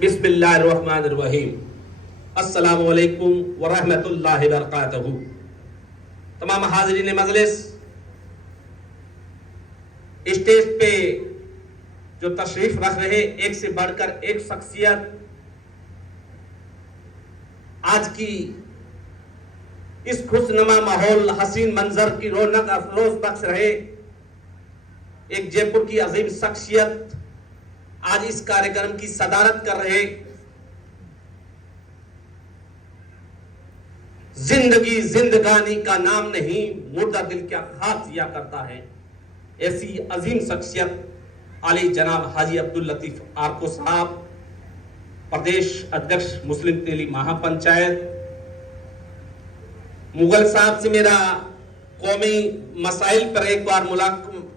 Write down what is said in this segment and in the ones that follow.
बिस्मिल्लाहिर्रहमानिर्रहीम। अस्सलामु अलैकुम वरहमतुल्लाहि वबरकातुहू। तमाम हाज़रीन मजलिस, स्टेज पे जो तशरीफ रख रहे एक से बढ़कर एक शख्सियत आज की इस खुशनुमा माहौल, हसीन मंजर की रौनक अफरोज बख्श रहे एक जयपुर की अजीम शख्सियत आज इस कार्यक्रम की सदारत कर रहे। जिंदगी जिंदगानी का नाम नहीं, मुर्दा दिल क्या खाक जिया करता है। ऐसी अजीम शख्सियत आली जनाब हाजी अब्दुल लतीफ आरको साहब, प्रदेश अध्यक्ष मुस्लिम तेली महापंचायत। मुगल साहब से मेरा कौमी मसाइल पर एक बार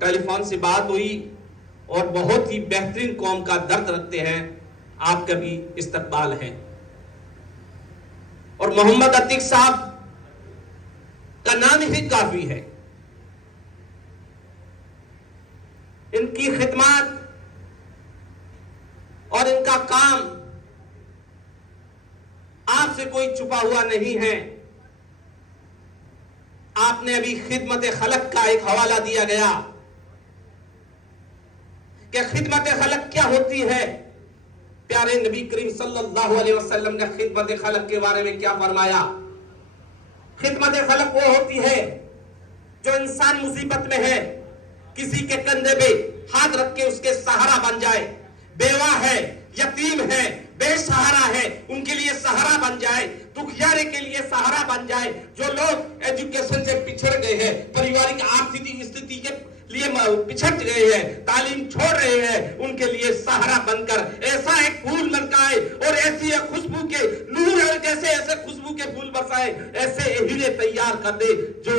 टेलीफोन से बात हुई और बहुत ही बेहतरीन कौम का दर्द रखते हैं, आपका भी इस्तकबाल है। और मोहम्मद अतीक साहब का नाम ही काफी है। इनकी खिदमत और इनका काम आपसे कोई छुपा हुआ नहीं है। आपने अभी खिदमत खलक का एक हवाला दिया गया कि खिदमत खलक क्या होती है। प्यारे नबी करीम सल्लल्लाहु अलैहि वसल्लम ने खिदमत खलक के बारे में क्या फरमाया। खिदमत खलक वो होती है जो इंसान मुसीबत में है, किसी के कंधे पे हाथ रख के उसके सहारा बन जाए। बेवा है, यतीम है, बेसहारा है, उनके लिए सहारा बन जाए। दुखियारे के लिए सहारा बन जाए। जो लोग एजुकेशन से पिछड़ गए हैं, पारिवारिक आर्थिक स्थिति के लिए पिछड़ गए हैं, तालीम छोड़ रहे हैं, उनके लिए सहारा बनकर ऐसा एक फूल लटकाए और ऐसी एक खुशबू के नूर जैसे ऐसे खुशबू के फूल बरसाए, ऐसे हीरे तैयार कर दे जो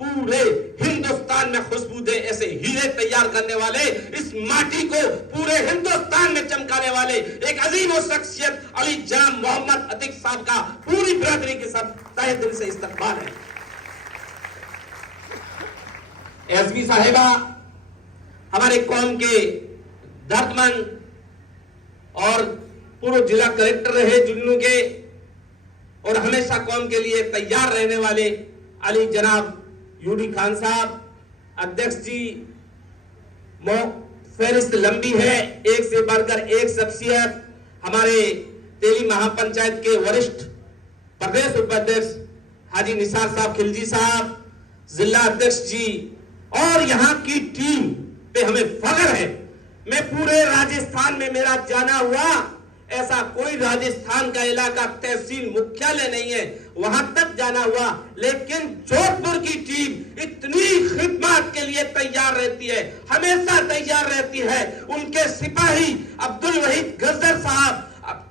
पूरे हिंदुस्तान में खुशबू दे। ऐसे हीरे तैयार करने वाले, इस माटी को पूरे हिंदुस्तान में चमकाने वाले एक अजीम और शख्सियत अली जनाब मोहम्मद अतीक साहब का पूरी बिरादरी के साथ तहे दिल से इस्तकबाल है। एसपी साहिबा हमारे कौम के दर्दमंद और पूर्व जिला कलेक्टर रहे जुन्नू के और हमेशा कौम के लिए तैयार रहने वाले अली जनाब यूडी खान साहब, अध्यक्ष जी। फहरिस्त लंबी है, एक से बढ़कर एक शख्सियत। हमारे तेली महापंचायत के वरिष्ठ प्रदेश उपाध्यक्ष हाजी निसार साहब खिलजी साहब, जिला अध्यक्ष जी, और यहाँ की टीम पे हमें फख्र है। मैं पूरे राजस्थान में मेरा जाना हुआ ऐसा कोई राजस्थान का इलाका तहसील मुख्यालय नहीं है, वहां तक जाना हुआ, लेकिन जोधपुर की टीम इतनी खिदमत के लिए तैयार रहती है, हमेशा तैयार रहती है। उनके सिपाही अब्दुल वहीद गजर साहब,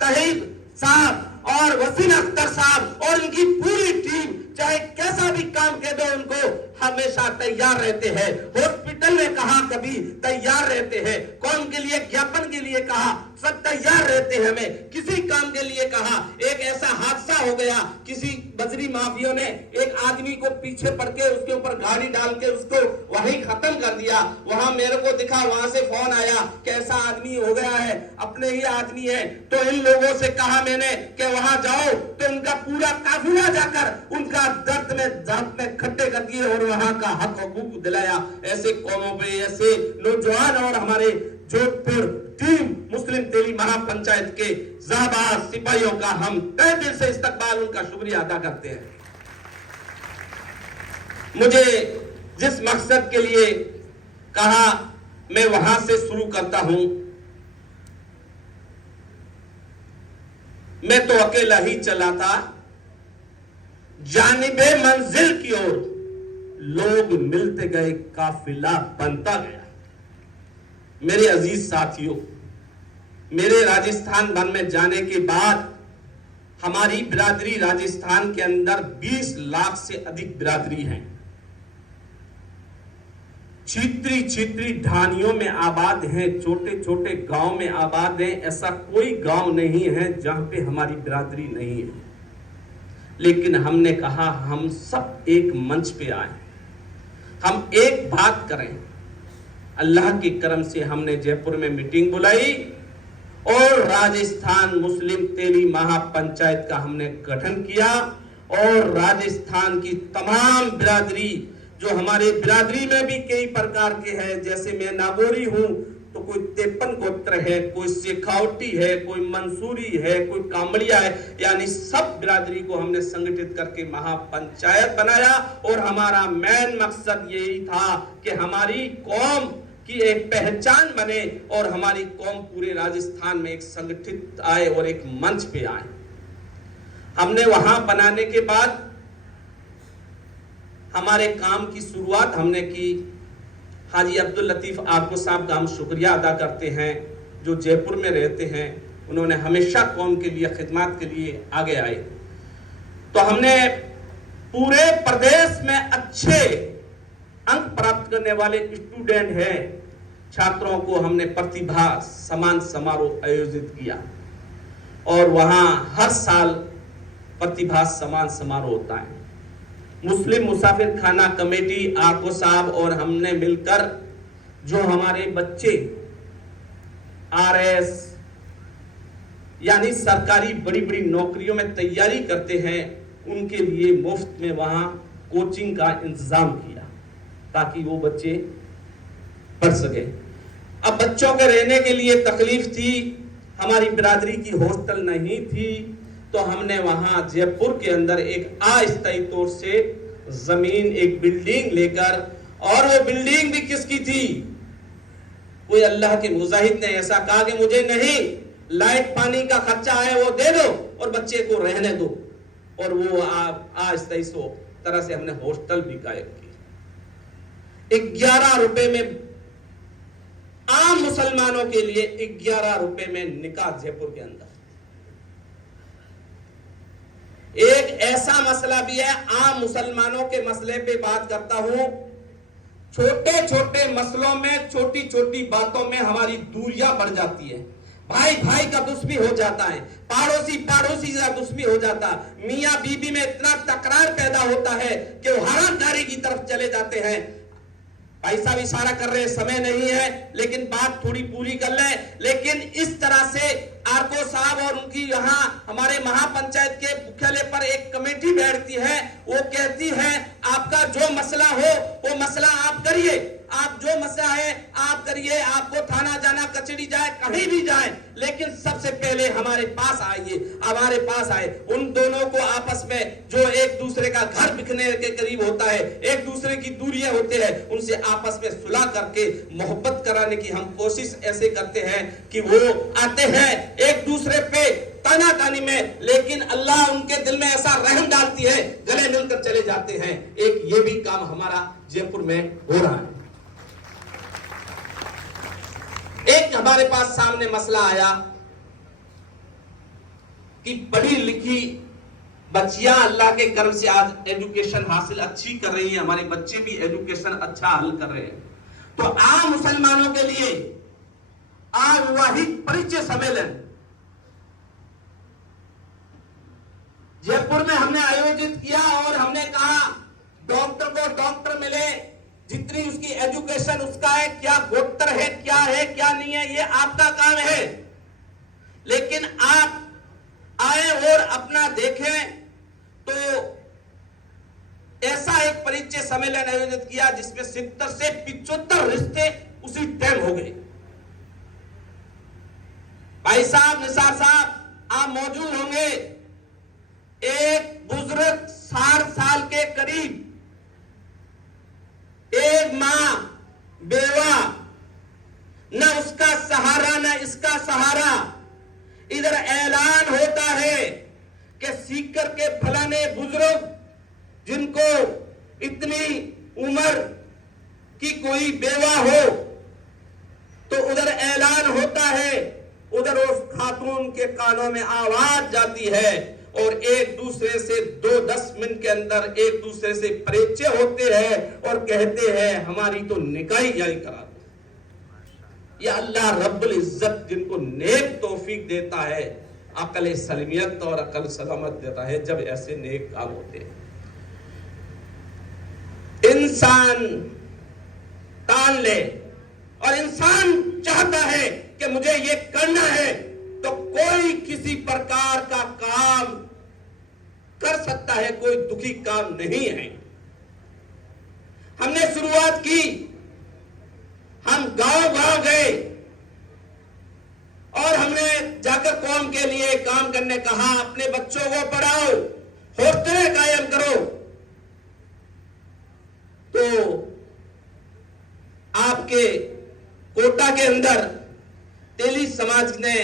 तहीब साहब और वसीम अख्तर साहब और इनकी पूरी टीम चाहे कैसा भी काम कह दो उनको हमेशा तैयार रहते हैं। हॉस्पिटल में कहा कभी तैयार रहते हैं, कौम के लिए ज्ञापन के लिए कहा सब तैयार रहते हैं। हमें किसी काम के लिए कहा, एक ऐसा हादसा हो गया, किसी बजरी माफियों ने एक आदमी को पीछे पड़ के उसके ऊपर गाड़ी डाल के उसको वहीं खत्म कर दिया। वहां मेरे को दिखा, वहां से फोन आया कैसा आदमी हो गया है, अपने ही आदमी है। तो इन लोगों से कहा मैंने कि वहां जाओ, तो उनका पूरा काफिला जाकर उनका दर्द में जात में खट्टे कर दिए और वहां का हक हकूक दिलाया। ऐसे कौमों पे ऐसे नौजवान और हमारे जोधपुर टीम मुस्लिम तेली महापंचायत के जाबाज सिपाहियों का हम तहे दिल से इस्तकबाल, उनका शुक्रिया अदा करते हैं। मुझे जिस मकसद के लिए कहा मैं वहां से शुरू करता हूं। मैं तो अकेला ही चला था, जानिबे मंजिल की ओर लोग मिलते गए, काफिला बनता गया। मेरे अजीज साथियों, मेरे राजस्थान भर में जाने के बाद हमारी बिरादरी राजस्थान के अंदर 20 लाख से अधिक बिरादरी है। छित्री छित्री ढानियों में आबाद हैं, छोटे छोटे गांव में आबाद हैं। ऐसा कोई गांव नहीं है जहां पे हमारी बिरादरी नहीं है। लेकिन हमने कहा हम सब एक मंच पे आए, हम एक बात करें। अल्लाह के करम से हमने जयपुर में मीटिंग बुलाई और राजस्थान मुस्लिम तेली महापंचायत का हमने गठन किया और राजस्थान की तमाम बिरादरी, जो हमारे बिरादरी में भी कई प्रकार के हैं, जैसे मैं नागौरी हूं तो कोई 53 गोत्र है, कोई शेखावटी है, कोई मंसूरी है, कोई कामड़िया है, यानी सब बिरादरी को हमने संगठित करके महापंचायत बनाया। और हमारा मेन मकसद यही था कि हमारी कौम की एक पहचान बने और हमारी कौम पूरे राजस्थान में एक संगठित आए और एक मंच पे आए। हमने वहां बनाने के बाद हमारे काम की शुरुआत हमने की। हाजी अब्दुल लतीफ आको साहब का हम शुक्रिया अदा करते हैं, जो जयपुर में रहते हैं। उन्होंने हमेशा कौम के लिए खिदमत के लिए आगे आए। तो हमने पूरे प्रदेश में अच्छे अंक प्राप्त करने वाले स्टूडेंट हैं, छात्रों को हमने प्रतिभा सम्मान समारोह आयोजित किया और वहां हर साल प्रतिभा सम्मान समारोह होता है। मुस्लिम मुसाफिर खाना कमेटी आको साहब और हमने मिलकर जो हमारे बच्चे RS यानी सरकारी बड़ी बड़ी नौकरियों में तैयारी करते हैं, उनके लिए मुफ्त में वहां कोचिंग का इंतजाम किया ताकि वो बच्चे पढ़ सके। अब बच्चों के रहने के लिए तकलीफ थी, हमारी बिरादरी की हॉस्टल नहीं थी, तो हमने वहां जयपुर के अंदर एक अस्थायी तौर से जमीन, एक बिल्डिंग लेकर, और वो बिल्डिंग भी किसकी थी? कोई अल्लाह के मुजाहिद ने ऐसा कहा कि मुझे नहीं, लाइट पानी का खर्चा है वो दे दो और बच्चे को रहने दो, और वो अस्थायी तरह से हमने हॉस्टल भी कायम की। 11 रुपए में आम मुसलमानों के लिए 11 रुपए में निकाह जयपुर के अंदर। एक ऐसा मसला भी है, आम मुसलमानों के मसले पे बात करता हूं, छोटे छोटे मसलों में, छोटी छोटी बातों में हमारी दूरियां बढ़ जाती है। भाई भाई का दुश्मनी हो जाता है, पड़ोसी पड़ोसी का दुश्मनी हो जाता, मियां बीबी में इतना तकरार पैदा होता है कि वो हरामकारी की तरफ चले जाते हैं। भाई साहब इशारा कर रहे हैं, समय नहीं है, लेकिन बात थोड़ी पूरी कर ले। लेकिन इस तरह से आरको साहब और उनकी यहाँ हमारे महापंचायत के मुख्यालय पर एक कमेटी बैठती है, वो कहती है आपका जो मसला हो वो मसला आप करिए, आप जो मसला है आप करिए, आपको थाना जाना, कचहरी जाए, कहीं भी जाए, लेकिन सबसे पहले हमारे पास आइए, हमारे पास आए। उन दोनों को आपस में जो एक दूसरे का घर बिकने के करीब होता है, एक दूसरे की दूरियां होते हैं, उनसे आपस में सुलह करके मोहब्बत कराने की हम कोशिश ऐसे करते हैं कि वो आते हैं एक दूसरे पे ताना तानी में, लेकिन अल्लाह उनके दिल में ऐसा रहम डालती है, गले मिलकर चले जाते हैं। एक ये भी काम हमारा जयपुर में हो रहा है। एक हमारे पास सामने मसला आया कि पढ़ी लिखी बच्चियां अल्लाह के कर्म से आज एजुकेशन हासिल अच्छी कर रही हैं, हमारे बच्चे भी एजुकेशन अच्छा हल कर रहे हैं। तो आम मुसलमानों के लिए अविवाहित परिचय सम्मेलन जयपुर में हमने आयोजित किया और हमने कहा डॉक्टर को डॉक्टर मिले, जितनी उसकी एजुकेशन उसका है, क्या गोत्र है क्या नहीं है, ये आपका काम है, लेकिन आप आए और अपना देखें। तो ऐसा एक परिचय सम्मेलन आयोजित किया जिसमें 70 से 75 रिश्ते उसी टाइम हो गए। भाई साहब, निसार साहब आप मौजूद होंगे। एक बुजुर्ग 60 साल के करीब, एक मां बेवा, न उसका सहारा न इसका सहारा, इधर ऐलान होता है कि सीकर के फलाने बुजुर्ग जिनको इतनी उम्र की कोई बेवा हो, तो उधर ऐलान होता है, उधर उस खातून के कानों में आवाज जाती है और एक दूसरे से 2-10 मिनट के अंदर एक दूसरे से परिचय होते हैं और कहते हैं हमारी तो निकाह जारी करा दो। ये अल्लाह रब्बुल इज्जत जिनको नेक तौफीक देता है, अकल सलीमियत और अकल सलामत देता है जब ऐसे नेक काम होते हैं। इंसान तान ले और इंसान चाहता है कि मुझे ये करना है, तो कोई किसी प्रकार का काम कर सकता है, कोई दुखी काम नहीं है। हमने शुरुआत की, हम गांव-गांव गए और हमने जाकर कौम के लिए काम करने कहा, अपने बच्चों को पढ़ाओ, हॉस्टल कायम करो। तो आपके कोटा के अंदर तेली समाज ने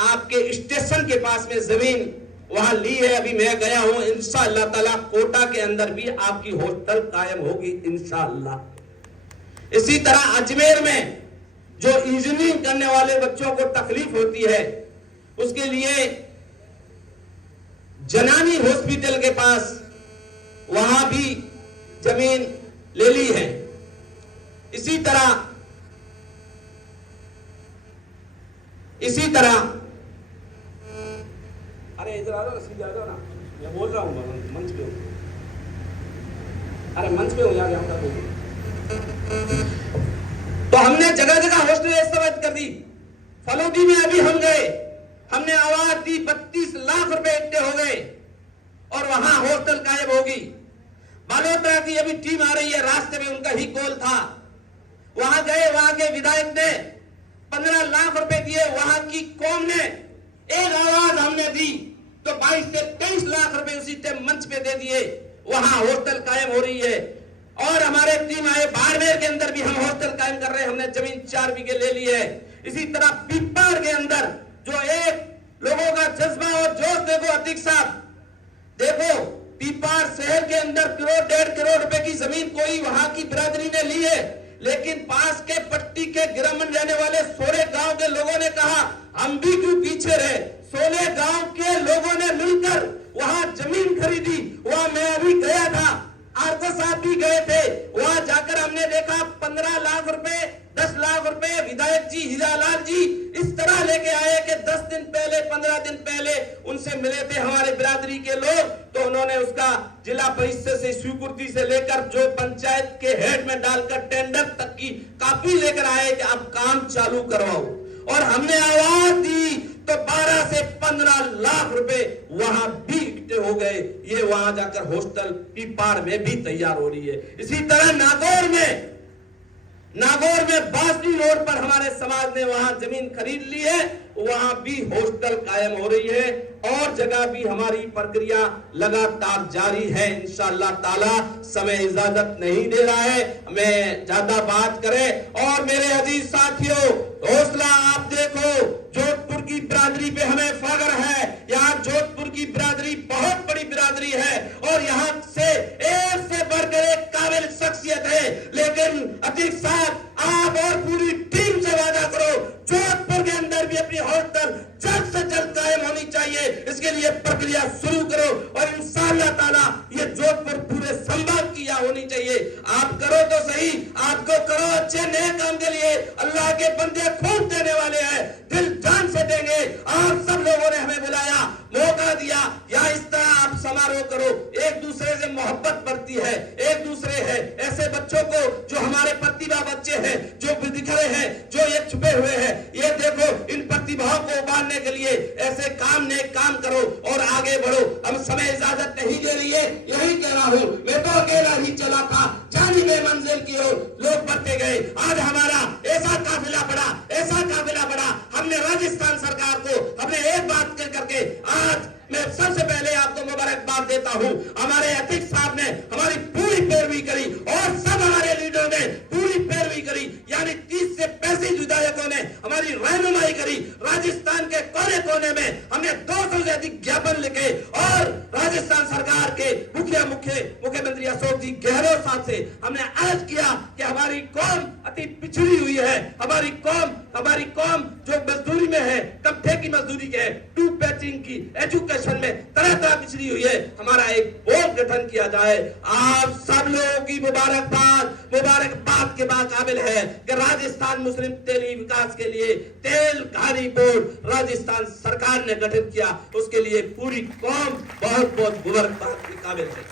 आपके स्टेशन के पास में जमीन वहां ली है, अभी मैं गया हूं। इंशाअल्लाह ताला कोटा के अंदर भी आपकी हॉस्टल कायम होगी इंशाअल्लाह। इसी तरह अजमेर में जो इंजीनियरिंग करने वाले बच्चों को तकलीफ होती है, उसके लिए जनानी हॉस्पिटल के पास वहां भी जमीन ले ली है। इसी तरह अरे इधर आ जाओ, सीधे आ जाओ ना, मैं बोल रहा हूं मंच पे हूं। अरे मंच पे हूं यार, यहां पर तो हमने जगह जगह हॉस्टल स्थापित कर दी। फलोदी में अभी हम गए, हमने आवाज दी, 32 लाख रुपए इकट्ठे हो गए और वहां हॉस्टल कायम होगी। बालोतरा की अभी टीम आ रही है, रास्ते में उनका ही कॉल था, वहां गए, वहां के विधायक ने 15 लाख रुपए दिए, वहां की कौम ने एक आवाज हमने दी तो 22 से 23 लाख रुपए उसी टाइम मंच पे दे दिए, वहां हॉस्टल कायम हो रही है। और हमारे टीम आए बाड़मेर के अंदर भी हम हॉस्टल कायम कर रहे हैं, हमने जमीन 4 बीघे ले ली है। इसी तरह पीपार के अंदर जो एक लोगों का जज्बा और जोश देखो, अतीक साहब देखो, पीपार शहर के अंदर करोड़ 1.5 करोड़ रुपए की जमीन कोई वहां की बिरादरी ने ली है, लेकिन पास के पट्टी के गिरामन रहने वाले सोरे गांव के लोगों ने कहा हम भी क्यों पीछे रहे। सोले गांव के लोगों ने मिलकर वहां जमीन खरीदी, वहां मैं अभी गया था, आरको साहब भी गए थे, वहां जाकर हमने देखा 15 लाख रुपए 10 लाख रुपए विधायक जी हीरालाल जी इस तरह लेके आए कि 10 दिन पहले 15 दिन पहले उनसे मिले थे हमारे बिरादरी के लोग, तो उन्होंने उसका जिला परिषद से स्वीकृति से लेकर जो पंचायत के हेड में डालकर टेंडर तक की कॉपी लेकर आए कि आप काम चालू करवाओ। और हमने आवाज दी तो 12 से 15 लाख रुपए वहां भी इकट्ठे हो गए। ये वहां जाकर हॉस्टल पीपार में भी तैयार हो रही है। इसी तरह नागौर में बासनी रोड पर हमारे समाज ने वहां जमीन खरीद ली है, वहां भी हॉस्टल कायम हो रही है और जगह भी हमारी प्रक्रिया लगातार जारी है इंशाअल्लाह ताला। समय इजाजत नहीं दे रहा है मैं ज्यादा बात करें। और मेरे अजीज साथियों, हौसला आप देखो, जोधपुर की बिरादरी पे हमें फख्र है। यहाँ जोधपुर की बिरादरी बहुत बड़ी बिरादरी है और यहाँ से एक से बढ़कर एक काबिल शख्सियत है। लेकिन अतीक साहब आप और पूरी टीम से वादा करो, जोधपुर के अंदर भी अपनी हॉस्टल जल्द से जल्द कायम होनी चाहिए। इसके लिए प्रक्रिया शुरू करो और इंशाअल्लाह ताला ये जोधपुर पूरे संभाग की होनी चाहिए। आप करो तो सही, आपको करो अच्छे नए काम के लिए। अल्लाह के बंदे खूब देने वाले हैं, दिल जान से देंगे। आप सब लोगों ने हमें बुलाया, मौका दिया, या इस तरह आप समारोह करो, एक दूसरे से मोहब्बत बढ़ती है, एक दूसरे है ऐसे बच्चों को जो हमारे प्रतिभा बच्चे हैं, जो बिखरे हैं, जो ये छुपे हुए हैं, ये देखो इन प्रतिभाओं को उभारने के लिए ऐसे काम ने काम करो और आगे बढ़ो। अब समय इजाजत नहीं दे रही है, यही कह रहा हूँ, मैं तो अकेला ही चला था, जानिबे मंजिल की ओर लोग बढ़ते गए। आज हमारा ऐसा काफिला बढ़ा, हमने राजस्थान सरकार को हमने एक बात कह करके आज मैं सबसे पहले आपको मुबारकबाद देता हूं। हमारे अतीक साहब ने हमारी पूरी पैरवी करी और सब हमारे लीडर ने पूरी पैरवी करी, यानी 30 से 35 विधायकों ने हमारी रहनुमाई करी। राजस्थान के कोने कोने में हमने 200 से अधिक ज्ञापन लिखे और राजस्थान सरकार के मुख्यमंत्री अशोक जी गहलोत साहब से हमने अर्ज किया कि हमारी कौम अति पिछड़ी हुई है, हमारी कौम जो मजदूरी में है, कम की मजदूरी के है, टू पैचिंग की, एजुकेशन में तरह तरह पिछड़ी हुई है, हमारा एक बोर्ड गठन किया जाए। आप सब लोगों की मुबारकबाद के बाद काबिल है कि राजस्थान मुस्लिम तेली विकास के लिए तेल घानी बोर्ड राजस्थान सरकार ने गठन किया, उसके लिए पूरी कौम बहुत मुबारकबाद के काबिल है।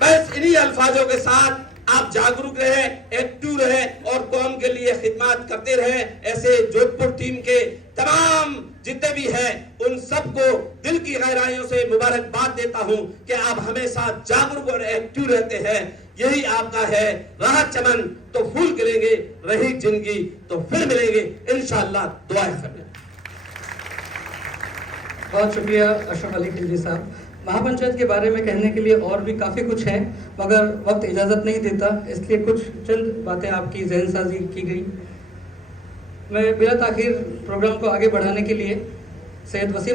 बस इन्हीं अल्फाजों के साथ आप जागरूक रहे, एक्टिव रहे और कौम के लिए खिदमत करते रहे। ऐसे जोधपुर टीम के तमाम जितने भी हैं उन सबको दिल की गहराइयों से मुबारकबाद देता हूं कि आप हमेशा जागरूक और एक्टिव रहते हैं। यही आपका है राह चमन तो फूल खिलेंगे, रही जिंदगी तो फिर मिलेंगे इंशाअल्लाह। दुआ करें। बहुत शुक्रिया अशरफ अली खिलजी साहब। महापंचायत के बारे में कहने के लिए और भी काफ़ी कुछ है, मगर वक्त इजाज़त नहीं देता, इसलिए कुछ चंद बातें आपकी ज़हन साजी की गई। मैं बिला ताखीर प्रोग्राम को आगे बढ़ाने के लिए सैयद वसीम